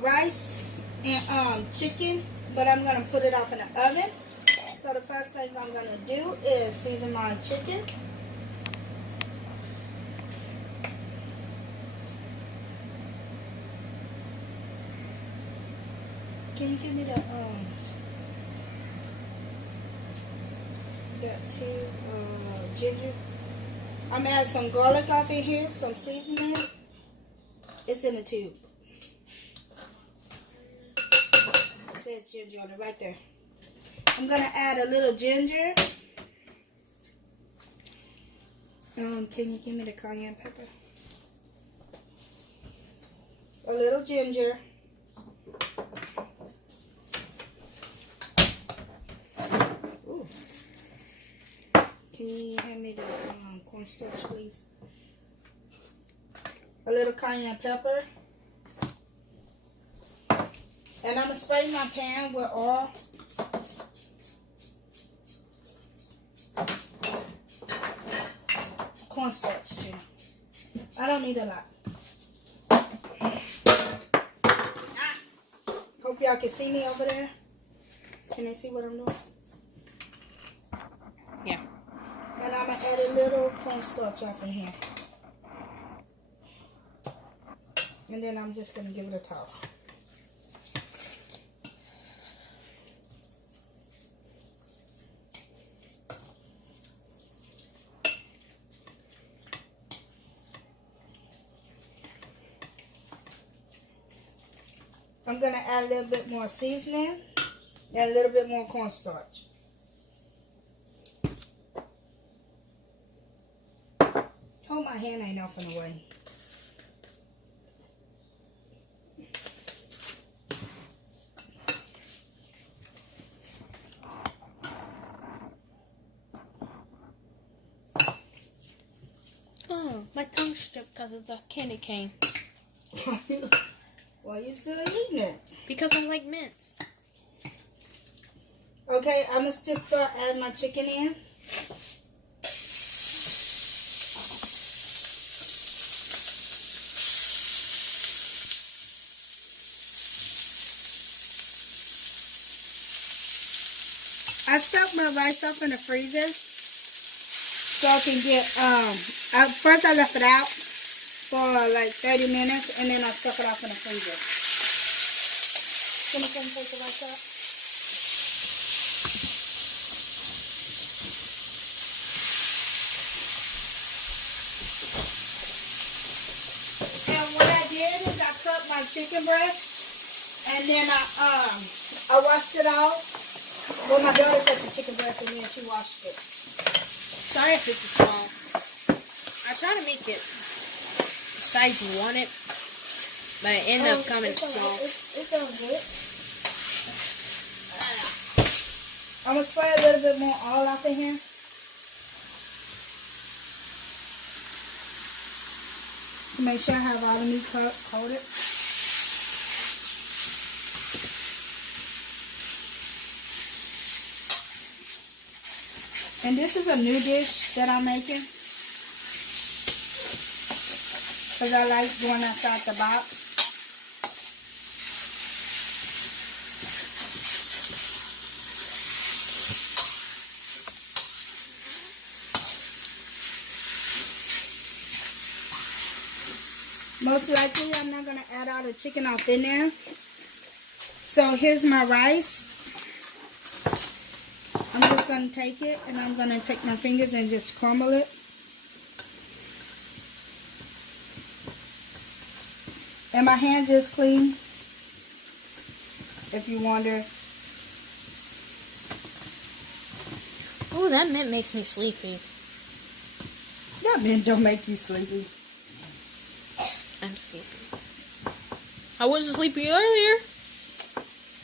rice and chicken, but I'm gonna put it off in the oven. So the first thing I'm gonna do is season my chicken. Can you give me the ginger? I'm gonna add some garlic off in here, some seasoning. It's in the tube. It says ginger on it right there. I'm gonna add a little ginger. Can you give me the cayenne pepper? A little ginger. Ooh. Can you hand me the cornstarch, please? A little cayenne pepper. And I'm going to spray my pan with oil. Cornstarch too. I don't need a lot. Hope y'all can see me over there. Can they see what I'm doing? Yeah. And I'm going to add a little cornstarch off in here. And then I'm just going to give it a toss. I'm going to add a little bit more seasoning and a little bit more cornstarch. Hold my hand ain't off in the way. Oh, my tongue stripped because of the candy cane. Why you still eating it? Because I like mints. Okay, I'm going to just start adding my chicken in. I stuck my rice off in the freezer so I can get, first I left it out for like 30 minutes and then I stuck it off in the freezer. Can you come take the rice out? And what I did is I cut my chicken breast and then I washed it off. Well, my daughter cut the chicken breast and then she washed it. Sorry if this is small. I try to make it the size you want it, but it ended up coming small. It's all good. I'm going to spray a little bit more oil off in here. To make sure I have all the meat coated. And this is a new dish that I'm making. Because I like going outside the box. Most likely I'm not going to add all the chicken off in there. So here's my rice. I'm just going to take it and I'm going to take my fingers and just crumble it. And my hands is clean, if you wonder. Oh, that mint makes me sleepy. That mint don't make you sleepy. I'm sleepy. I wasn't sleepy earlier.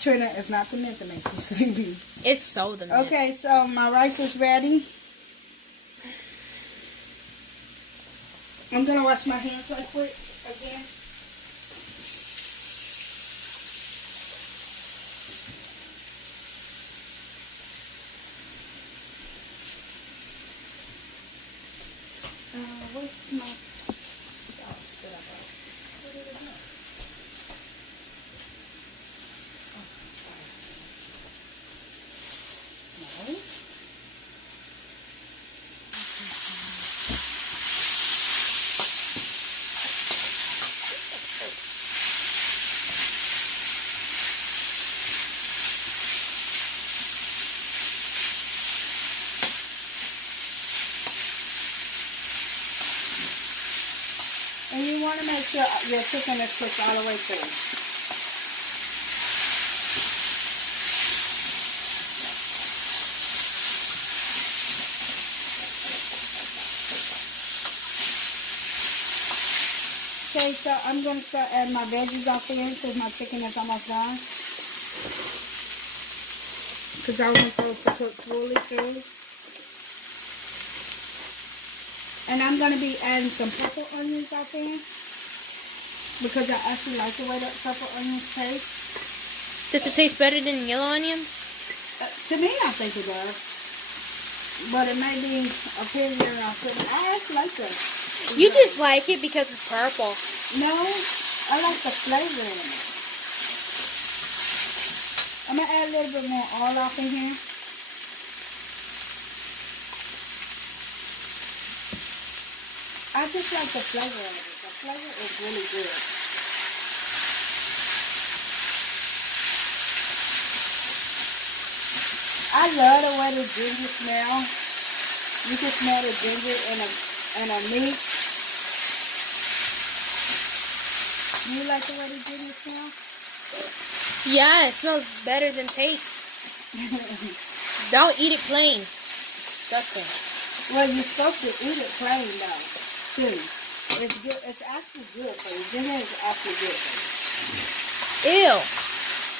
Trina, it's not the mint to make you sleepy. It's so the mint. Okay, so my rice is ready. I'm going to wash my hands right quick again. What's my sauce that I got? want to make sure your chicken is cooked all the way through. Okay, so I'm going to start adding my veggies off here because my chicken is almost done. Because I want those to cook fully through. And I'm going to be adding some purple onions off here. Because I actually like the way that purple onions taste. Does it taste better than yellow onions? To me, I think it does. But it may be opinion or something. I actually like this. You just like it because it's purple. No, I like the flavor in it. I'm going to add a little bit more oil off in here. I just like the flavor of it. The flavor is really good. I love the way the ginger smell. You can smell the ginger and a meat. Do you like the way the ginger smell? Yeah, it smells better than taste. Don't eat it plain. It's disgusting. Well, you're supposed to eat it plain though, too. It's good. It's actually good for you. Ginger is actually good for you. Ew.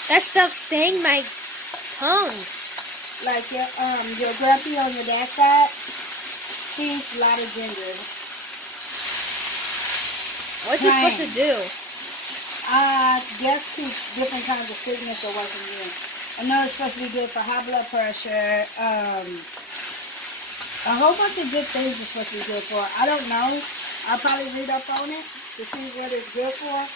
That stuff stained my tongue. Like your grandpa on your dad's side, he eats a lot of ginger. What's it supposed to do? Just keep different kinds of sickness away from you. I know it's supposed to be good for high blood pressure. A whole bunch of good things it's supposed to be good for. I don't know. I'll probably read up on it to see what it's good for.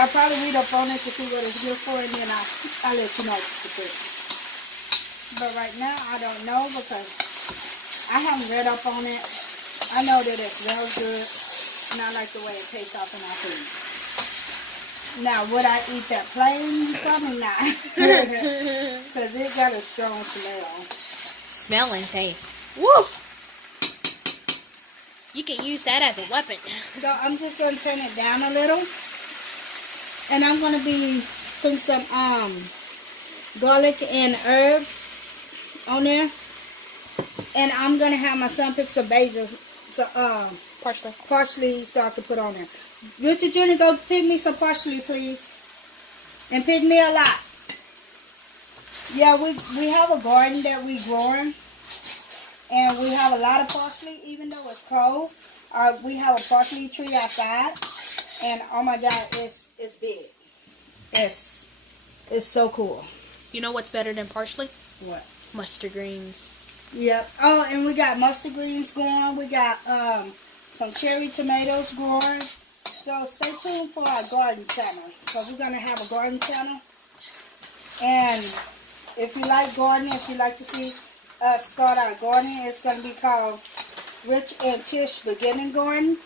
I'll probably read up on it to see what it's good for, and then I'll let you know what to do. But right now, I don't know because I haven't read up on it. I know that it smells good, and I like the way it tastes off in my food. Now, would I eat that plain? Probably not. Because it got a strong smell. Smell and taste. Woo! You can use that as a weapon. So I'm just going to turn it down a little. And I'm going to be putting some garlic and herbs on there. And I'm going to have my son pick some basil. So, parsley so I can put on there. Richard Jr., go pick me some parsley, please. And pick me a lot. Yeah, we have a garden that we growing. And we have a lot of parsley, even though it's cold. We have a parsley tree outside. And oh my God, it's big. It's so cool. You know what's better than parsley? What? Mustard greens. Yep. Oh, and we got mustard greens going. We got some cherry tomatoes growing. So stay tuned for our garden channel. Because we're going to have a garden channel. And if you like gardening, if you like to see us start our gardening, it's going to be called Rich and Tish Beginning Garden.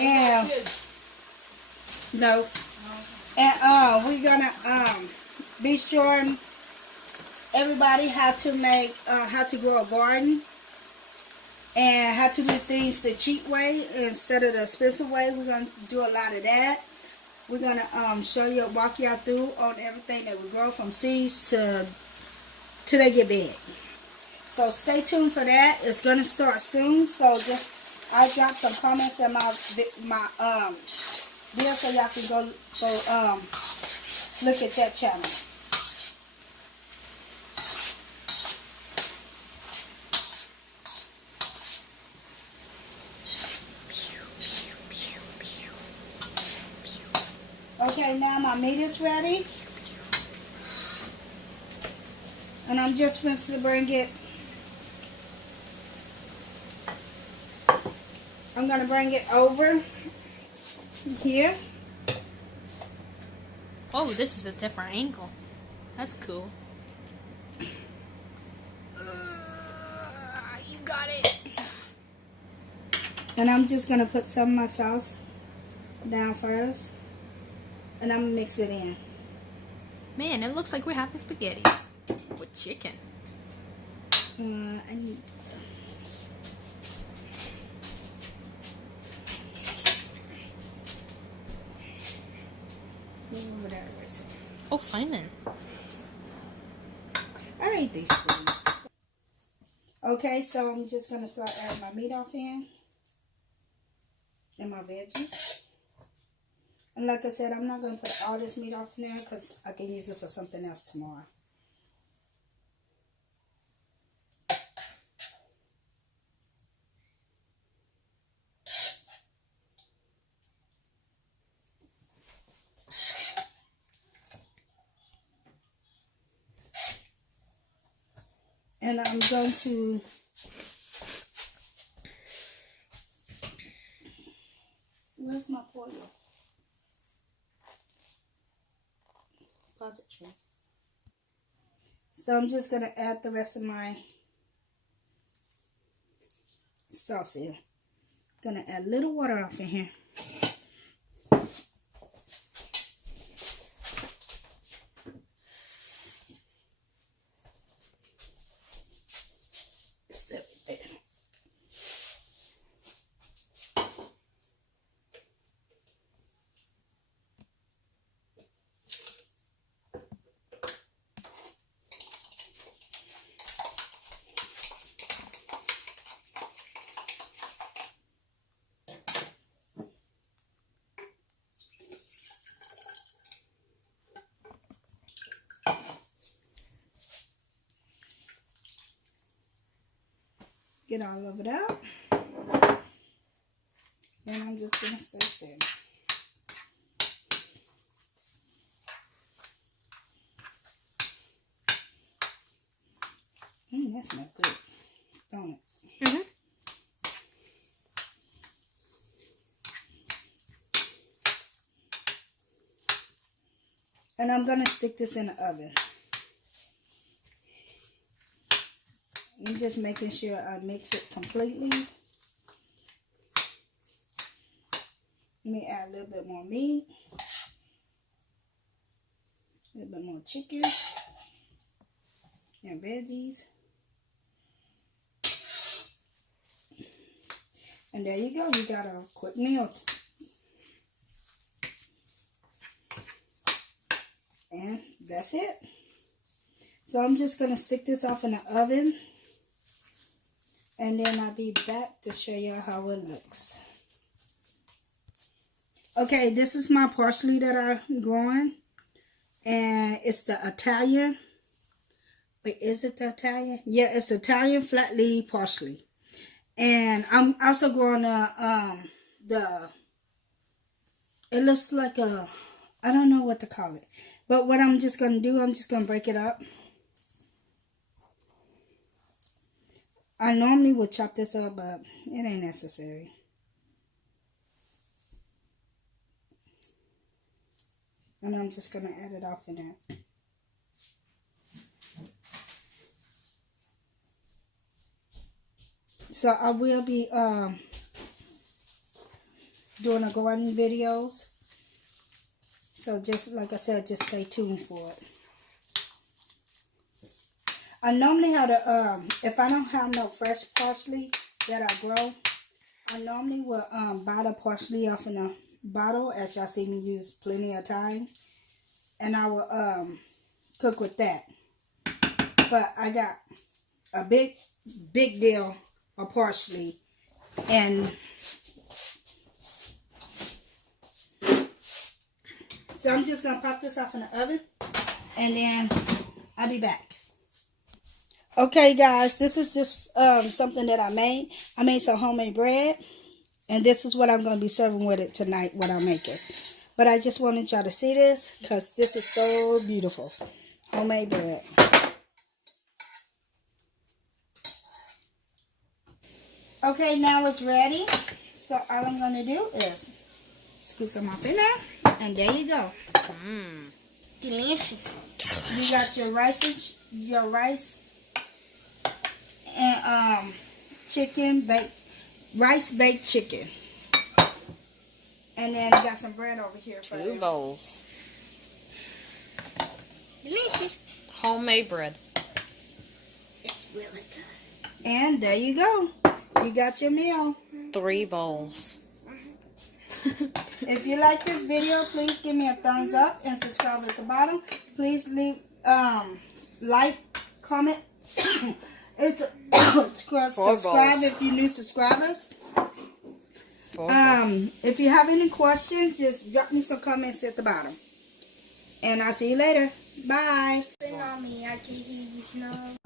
And no. And we're going to be showing everybody how to grow a garden and how to do things the cheap way instead of the expensive way. We're going to do a lot of that. We're going to walk y'all through on everything that we grow from seeds till they get big. So stay tuned for that. It's going to start soon. So I'll drop some comments in my video so y'all can go look at that channel. Okay, now my meat is ready. And I'm just going to bring it. I'm going to bring it over here. Oh, this is a different angle. That's cool. You got it. And I'm just going to put some of my sauce down first. And I'm going to mix it in. Man, it looks like we're having spaghetti with chicken. Whatever it is. Oh, fine then. I hate these spoons. Okay, so I'm just going to start adding my meat off in. And my veggies. And like I said, I'm not going to put all this meat off in there because I can use it for something else tomorrow. And I'm going to where's my oil? Positron. So I'm just going to add the rest of my sauce in. Going to add a little water off in here. Step there. Get all of it out. And I'm just going to stay there. That smells good, don't it? Mm-hmm. And I'm going to stick this in the oven. I'm just making sure I mix it completely. Let me add a little bit more meat. A little bit more chicken. And veggies. And there you go. You got a quick meal. And that's it. So I'm just going to stick this off in the oven. And then I'll be back to show you how it looks. Okay, this is my parsley that I'm growing. And it's the Italian. Wait, is it the Italian? Yeah, it's Italian flat leaf parsley. And I'm also growing it looks like a, I don't know what to call it. But what I'm just going to do, I'm just going to break it up. I normally would chop this up, but it ain't necessary. And I'm just going to add it off in there. So I will be doing a gardening videos. So just like I said, just stay tuned for it. I normally have to, if I don't have no fresh parsley that I grow, I normally will buy the parsley off in a bottle, as y'all see me use plenty of times. And I will cook with that. But I got a big deal of parsley. And so I'm just going to pop this off in the oven. And then I'll be back. Okay, guys, this is just something that I made. I made some homemade bread, and this is what I'm going to be serving with it tonight, what I'm making. But I just wanted y'all to see this, because this is so beautiful. Homemade bread. Okay, now it's ready. So all I'm going to do is scoop some off in there, and there you go. Mmm. Delicious. You got your rice and chicken, rice baked chicken. And then you got some bread over here for 2 bowls. Delicious. Homemade bread. It's really good. And there you go. You got your meal. 3 bowls. If you like this video, please give me a thumbs up and subscribe at the bottom. Please leave like, comment. It's subscribe if you're new subscribers. If you have any questions, just drop me some comments at the bottom. And I'll see you later. Bye. On me, I can hear you snow.